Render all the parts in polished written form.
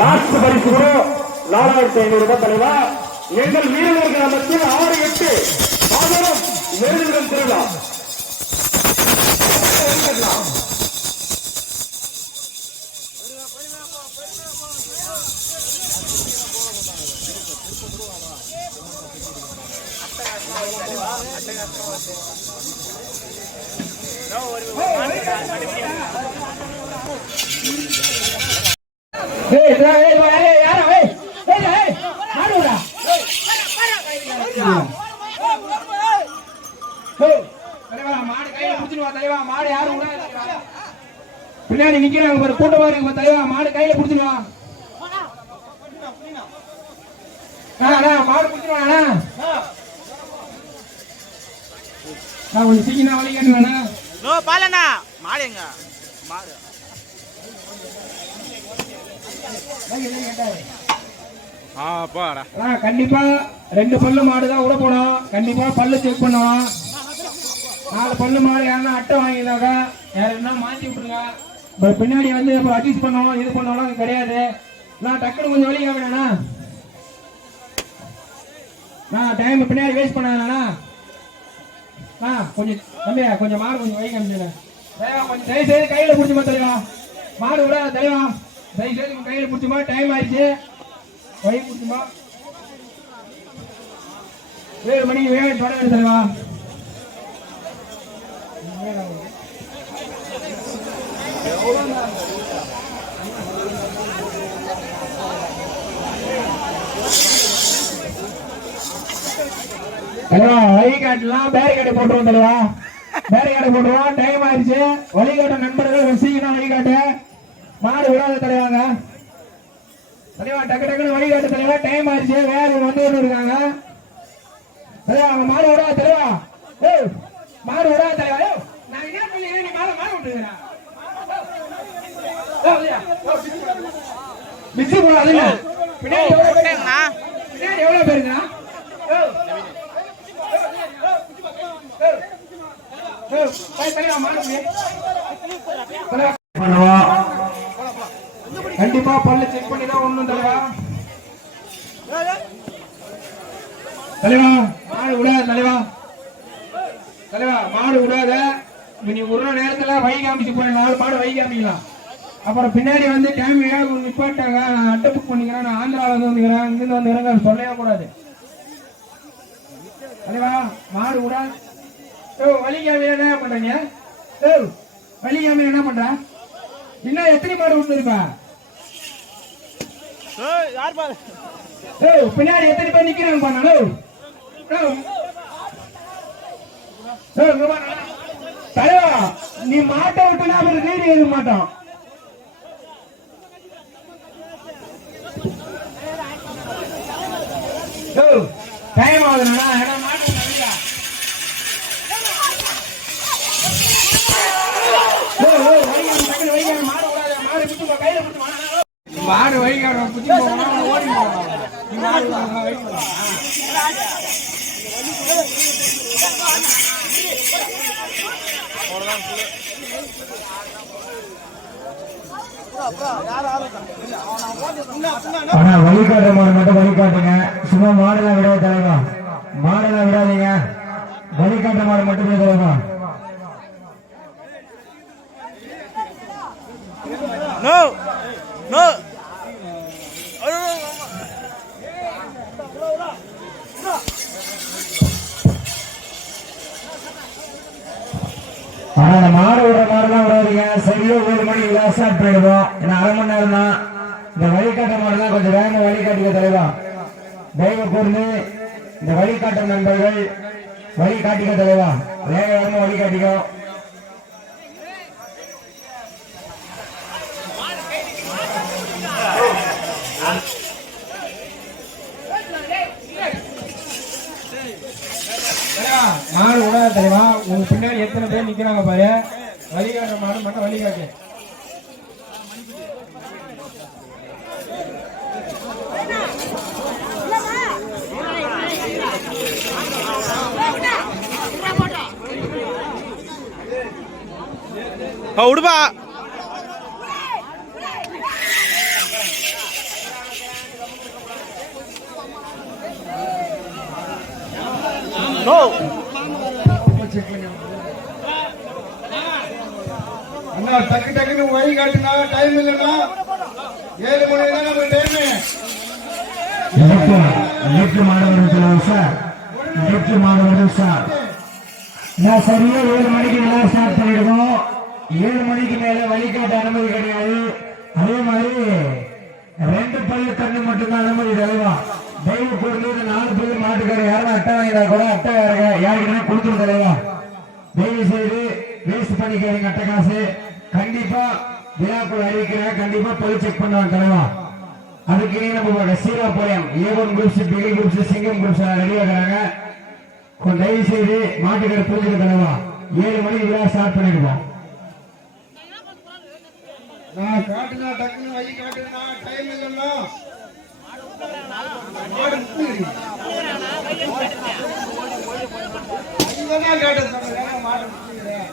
Last பரிசு கூட 4500 ரூபாய் தலைவா. எங்கள் வீரர்கள் கிராமத்தில் 6-8 மாதம் எழுதுகிறோம் திருவிழா. பின்னாடி நிக்கிறாங்க கூட்டமா இருக்கு தலைவா. மாடு கையில புடிச்சுடுவா. மாடு புடிச்சுடுவாண்ணா. கொஞ்சம் சீக்கிரம் வழி கேட்டுவாண்ணா. மாடு எங்க மாடு கண்டிப்பா 2 பல்லு மாடுதான் விட போனோம். கண்டிப்பா பல்லு செக் பண்ணுவோம். 4 பல்லு மாடு யாருன்னா அட்டை வாங்கினாக்கா யார் என்ன மாத்தி விட்டுருங்க. பின்னாடி வந்து அட்ஜஸ்ட் பண்ணுவோம். இது பண்ணாலும் கிடையாது. நான் டக்குனு கொஞ்சம் வழி காமினா டைம் பின்னாடி வேஸ்ட் பண்ணாங்கண்ணா. கொஞ்சம் தம்பியா கொஞ்சம் மாடு கொஞ்சம் வழி காமிச்சிடுறேன். கொஞ்சம் தயவு செய்து கையில பிடிச்சுமா தலைவா. மாடு விட தலைவா தயவு செய்து கையில பிடிச்சுமா. டைம் ஆயிடுச்சு. வழி பிடிச்சுமா. 7 மணிக்கு வேணும் தொடங்க தலைவா. வழிகாட்டலாம். பேரிகாட்டை போட்டுருவோம் தலைவா. பேரிகாட்டை போட்டுருவோம். டைம் ஆயிடுச்சு. வழிகாட்ட நண்பர்கள் சீக்கிரம் வழிகாட்டு. மாடு விடாத தலைவாங்க. தலைவா டக்கு டக்குன்னு வழிகாட்டு தலைவா. டைம் ஆயிடுச்சு. வேற வந்து இருக்காங்க தலைவா. அவங்க மாடு விடாத தலைவா. மாடு விடாத தலைவா. நான் என்ன பண்ணி நீ மாடு மாடு விட்டுருக்கா பிஸி போடாது. பின்னாடி எவ்வளவு பேருங்கண்ணா? கண்டிப்பா பல்ல செக் பண்ணிதான் ஒண்ணும் தலைவா. தலைவா மாடு விடாத தலைவா. தலைவா மாடு விடாத. நீ ஒரு நேரத்துல வழி காமிச்சு போய் 4 மாடு வழி காமிக்கலாம். அப்புறம் பின்னாடி வந்து டைம் நிப்பாட்டாங்க. நான் அட்டை புக் பண்ணிக்கிறேன். நான் ஆந்திராவில இருந்து வந்துக்கிறேன். இங்கிருந்து வந்துக்கிறேன் சொல்லவே கூடாது தலைவா. மாடு விடாது. வழிகாமி என்ன பண்றீங்க? வழிகாமி என்ன பண்ற? இன்னும் எத்தனை மாடு விட்டுருப்பா? பின்னாடி எத்தனை பேர் நிக்கிறாங்க பண்ணாலும் தலைவா. நீ மாட்டை விட்டுனா அப்புறம் வீடு எழுத மாட்டோம். டைம் ஆகுதுண்ணா. மாடு வழிகாடு ஓடி வழிகாட்டுற மாடு மட்டும் வழிகாட்டுங்க. சும்மா மாடெல்லாம் விடாது தலைவா. மாடெல்லாம் விடாதீங்க. வழிகாட்டுற மாடு மட்டுமே தலைவா. No, no. ஆனா மாடு விடுற மாடுலாம் விடாதீங்க. சரியா 1 மணிக்கு லாஸ்ட் போயிடுவோம். ஏன்னா 1/2 மணி நேரம் தான். இந்த வழிகாட்ட மாடுலாம் கொஞ்சம் வேகமா வழிகாட்டுங்க தலைவா. தயவு கூர்ந்து இந்த வழிகாட்ட நண்பர்கள் வழிகாட்டிக்க தலைவா. வேகமா வழிகாட்டிக்கோ. மாடு விடாத தலைவா. உங்க பின்னாடி எத்தனை பேர் நிக்கிறாங்க பாரு. வழிகாட்டுற மாடு மட்டும் வழிகாட்டு. விடுப்பா. நோ அண்ணா டக்கு டக்குன்னு வழி காட்டுனா டைம் இல்லைன்னா 7 மணி தான் நம்ம டைம். லெப்ட் மாணவர்கள் சார், லெப்ட் மாணவர்கள் சார், நான் சரியா 7 மணிக்கு விழா ஸ்டார்ட் பண்ணிடுவோம். 7 மணிக்கு மேல வழிகாட்ட அனுமதி கிடையாது. அதே மாதிரி 2 பல்லு தண்ணி மட்டும்தான் அனுமதி தலைவா. தெய்வ கூர்ந்து 4 பேர் மாட்டுக்கார யாரும் அட்டை வாங்கினா கூட அட்டை யாருக்குன்னா கொடுத்துரு தலைவா. தயவு செய்து வேஸ்ட் பண்ணிக்காதீங்க அட்டை காசு. கண்டிப்பா விழாக்குள் அறிவிக்கிறேன், கண்டிப்பா போய் செக் பண்ணுவாங்க தலைவா. அதுக்கு நம்ம சீரா poem A1 groups, Bigil groups, சிங்கம் குரூப்ஸ் ரெடியா இருக்கிறாங்க. தயவு செய்து மாட்டுக்கடை புரிஞ்சுக்க தலைவா. 7 மணிக்கு விழா ஸ்டார்ட் பண்ணிடுவோம். நான் காட்டுனா டக்குன்னு வழி காட்டுனா டைம் இல்லைன்னா இதுதான் காட்டு மாடு முடிச்சுக்கிறேன்.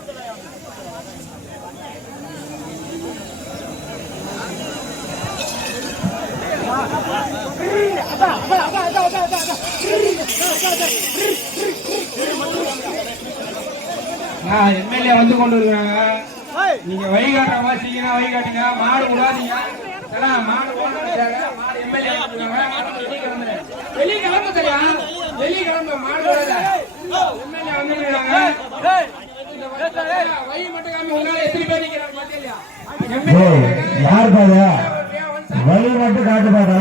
எம்எல்ஏ வந்து கொண்டு வருவாங்க. நீங்க வழிகாட்டுற மாதிரி சீக்கிரம் வழிகாட்டுங்க. மாடு விடாதீங்க. மாடு மாடு எம்எல்ஏ வெளியே கிளம்ப தெரியா, வெளியே கிளம்ப மாடு விடாத. எம்எல்ஏ வந்துருக்காங்க. வழி மட்டும் காமி உங்களால எத்தனை பேர் நிக்கிறாங்க பாத்தியா? யாரு பாரு வழி மட்டும் காட்டு பாரு.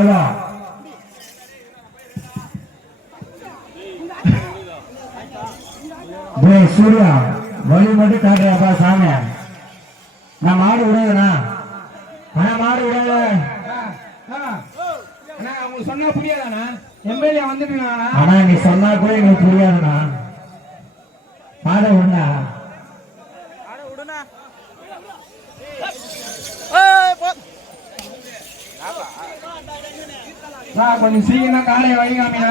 சூர்யா வழி மட்டும் காட்டுறாப்பா சாமி. நான் மாடு விடாதுண்ணா, ஆனா மாடு விடாத. உங்களுக்கு சொன்னா புரியாதாண்ணா? எம்எல்ஏ வந்துட்டு ஆனா நீ சொன்னா கூட எங்களுக்கு புரியாதுண்ணா. மாடை விடுண்ணா. கொஞ்சம் சீக்கிரம் காலையை வழிகாமியா.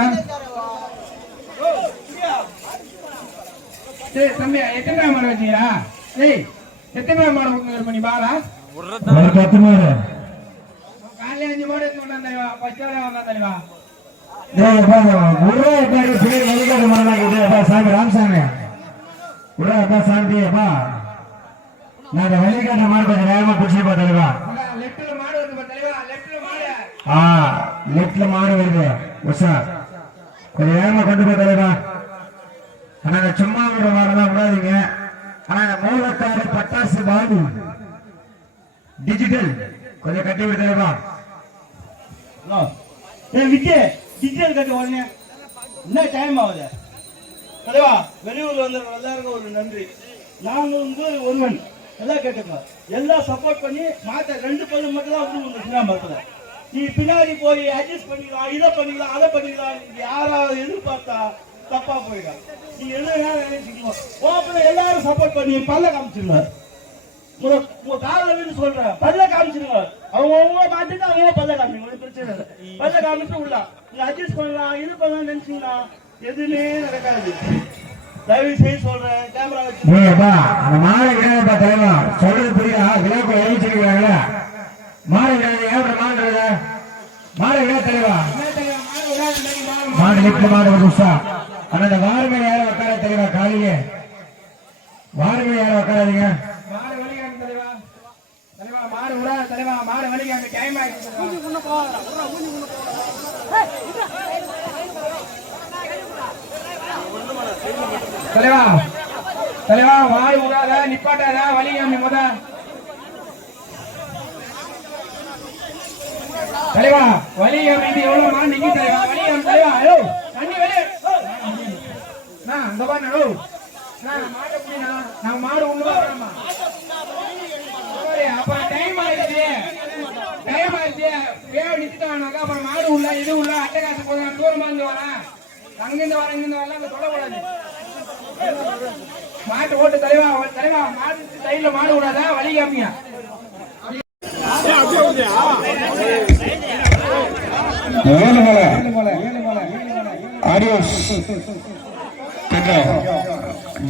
தம்பி எத்தனை மாடு வச்சீங்களா? எத்தனை மாடு பண்ணி பாலா? ஒரு 10 மாடு. காலையில 5 மாடு எடுத்து வந்தா தலைவா. பச்சை வந்தா தலைவா. சாமி ராமசாமி உடா சாமி அப்பா. நான் வழிகாட்ட மாடு கொஞ்சம் வேகமா பிடிச்சிருப்பா தலைவா. லெப்ட்ல மாடு வருது தலைவா. லெப்ட்ல மாடு, லெப்ட்ல மாடு வருது. உஷா கொஞ்சம் வேகமா கொண்டு போ தலைவா. ஆனா சும்மா விட மாடெல்லாம் விடாதீங்க. ஆனா மூலக்கார பட்டாசு பாபு டிஜிட்டல் கொஞ்சம் கட்டி விடு தலைவா. விஜய் டிஜிட்டல் கட்ட உடனே என்ன டைம் ஆகுது தலைவா? வெளியூர்ல வந்து எல்லாருக்கும் ஒரு நன்றி. நாங்கள் வந்து ஒருவன் எல்லாம் கேட்டுங்க, எல்லாம் சப்போர்ட் பண்ணி மாத்த 2 பல்லு மட்டும் தான் வந்து சின்னாம்பரத்துல. நீ பின்னாடி போய் அட்ஜஸ்ட் பண்ணிக்கலாம், இதை பண்ணிக்கலாம், அதை பண்ணிக்கலாம். யாராவது எதிர்பார்த்தா தப்பா போயிடும். நீங்க என்ன நினைச்சுக்கணும், ஓப்பன எல்லாரும் சப்போர்ட் பண்ணி பல்ல காமிச்சிருங்க. உங்க காலையில் சொல்றேன், பல்ல காமிச்சிருங்க. அவங்க மாட்டுக்கு அவங்க பல்ல காமிங்க, பிரச்சனை இல்லை. பல்ல காமிச்சு உள்ள நீங்க அட்ஜஸ்ட் பண்ணலாம், இது பண்ணலாம் நினைச்சீங்கன்னா எதுவுமே நடக்காது. தயவு செய்து சொல்றேன், கேமரா வச்சு மாலை விடாதப்பா தலைவா. சொல்றது புரியுதா? விழாக்கு அறிவிச்சிருக்கிறாங்கள மாலை விடாது. ஏன் மாடுறத மாலை விடா தலைவா. மாடு லிப்ட் மாடு புதுசா. ஆனா இந்த வாரமே யாரும் உட்கார தலைவா. காலையே வாரமே யாரும் உட்காராதீங்க. மாடு வலிக்காம தலைவா. தலைவா மாடு விடாத தலைவா. மாடு வலிக்காம டைம் ஆயிடுச்சு தலைவா. தலைவா மாடு விடாத, நிப்பாட்டாத, வலிக்காம முத தலைவா. வலிக்காம இது எவ்வளவு மாடு நிக்க தலைவா. வலிக்காம தலைவா. ஐயோ தண்ணி வெளியே இந்த பாரு. மாட்டை புடினா நான் மாடு உள்ள வரமா. அப்ப டைம் ஆயிடுச்சு, டைம் ஆயிடுச்சு. வேவு நிறுத்திட்டாங்கனாக்கா அப்புறம் மாடு உள்ள இது உள்ள அட்டை காசு போதும். தூரமா இருந்து வரேன், அங்கிருந்து வரேன், இங்கிருந்து வரலாம் சொல்லக்கூடாது. மாட்டு ஓட்டு தலைவா. தலைவா மாடு சைட்ல மாடு விடாத, வழி காமியா.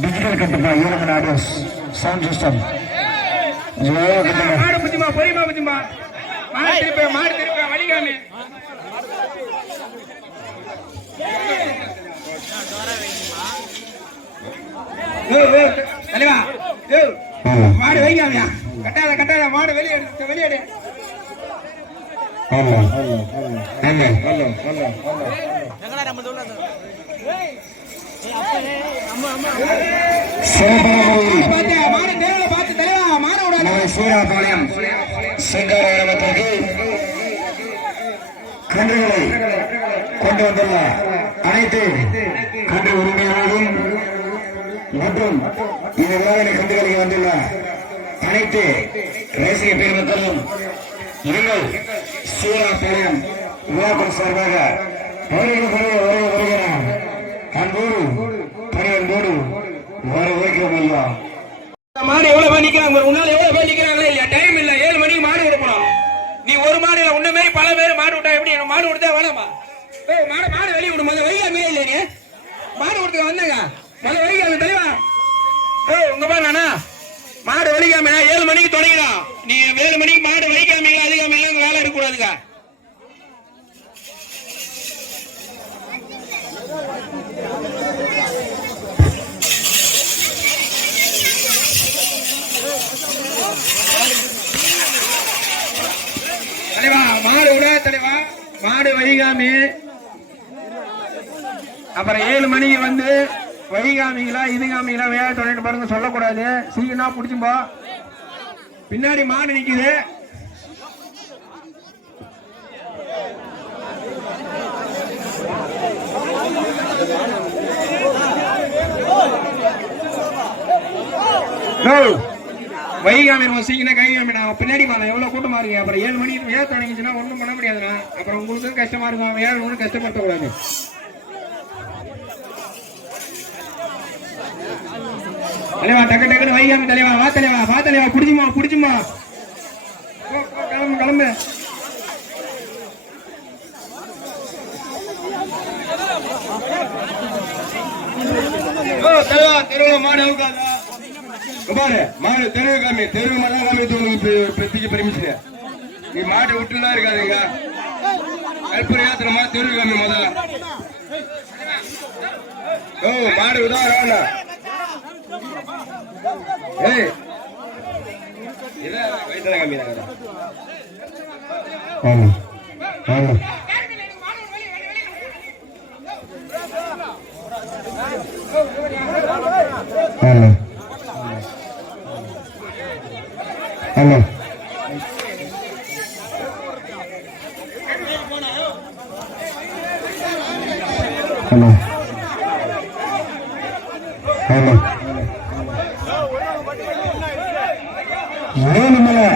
டிஜிட்டல் கட்டுப்பா. 7 மணி ஆடியோஸ் சவுண்ட் சிஸ்டம். மாடு புத்திமா பொறிமா புத்திமா. மாடு திருப்ப வழிகாமி. தலைவா மாடு வைக்காமையா கட்டாத மாடு வெளியேடு எங்கடா நம்ம தூள மாடு தேவையில பார்த்து தலைவா மாடு விடாது சூறாபாளையம் சிங்காரத்திற்கு கன்றுகளை கொண்டு வந்துள்ள அனைத்து கன்று உரிமையாளர்களும் மற்றும் இந்த விழாவினை கன்றுகளுக்கு வந்துள்ள அனைத்து ரசிக பெருமக்களும் நீங்கள் சூறாபாளையம் விழாக்கள் சார்பாக வருகிறார் அன்போடு பணியன்போடு வர வைக்கிறோம் ஐயா. மாடு எவ்வளவு பேர் நிக்கிறாங்க உன்னால எவ்வளவு பேர் நிக்கிறாங்களே இல்லையா டைம் இல்ல 7 மணிக்கு மாடு விடணும் நீ ஒரு மாடு இல்ல உன்ன மாதிரி பல பேர் மாடு விட்டா எப்படி மாடு விடுதா வேணாமா மாடு வெளியே விடும் முதல்ல வைக்காமே இல்ல நீ மாடு விடுறதுக்கு வந்தங்க முதல்ல வைக்காம தெளிவா உங்க பாரு நானா மாடு வலிக்காம 7 மணிக்கு தொடங்கிடும் நீ 7 மணிக்கு மாடு வலிக்காமீங்களா அதிகாமீங்களா உங்க வேலை இருக்கக்கூடாதுங்க தலைவா மாடு விட தலைவா மாடு வைகாமி அப்புறம் 7 மணிக்கு வந்து வைகாமிங்களா இதுகாமிங்களா வேலை தொடர்ந்து பாருங்க சொல்லக்கூடாது சீக்கிரமா பிடிச்சும்போ பின்னாடி மாடு நிக்குது வைகாமி சீக்கிரம் கைகாமி நான் பின்னாடி மாதம் எவ்வளவு கூட்டமா இருக்கு அப்புறம் 7 மணிக்கு வேலை தொடங்கிச்சுன்னா ஒன்றும் பண்ண முடியாதுண்ணா அப்புறம் உங்களுக்கு கஷ்டமா இருக்கும் வேலை ஒன்றும் கஷ்டப்படுத்தக்கூடாது தலைவா டக்குன்னு வைகாமி தலைவா வா தலைவா புடிச்சுமா கிளம்பு தலைவா தெருவுல மாடு அவுக்காதா பாரு மாடு தெருவு காமி தெருவு மாடு காமி பெருமிச்சு நீ மாட்டை விட்டுலாம் இருக்காதுங்க கல்புரியாத்திரமா தெருவு காமி முதல்ல மாடு உதாரண ஏய் வயிற்று காமி ஹலோ ஹலோ ஹலோ ஏழுமலை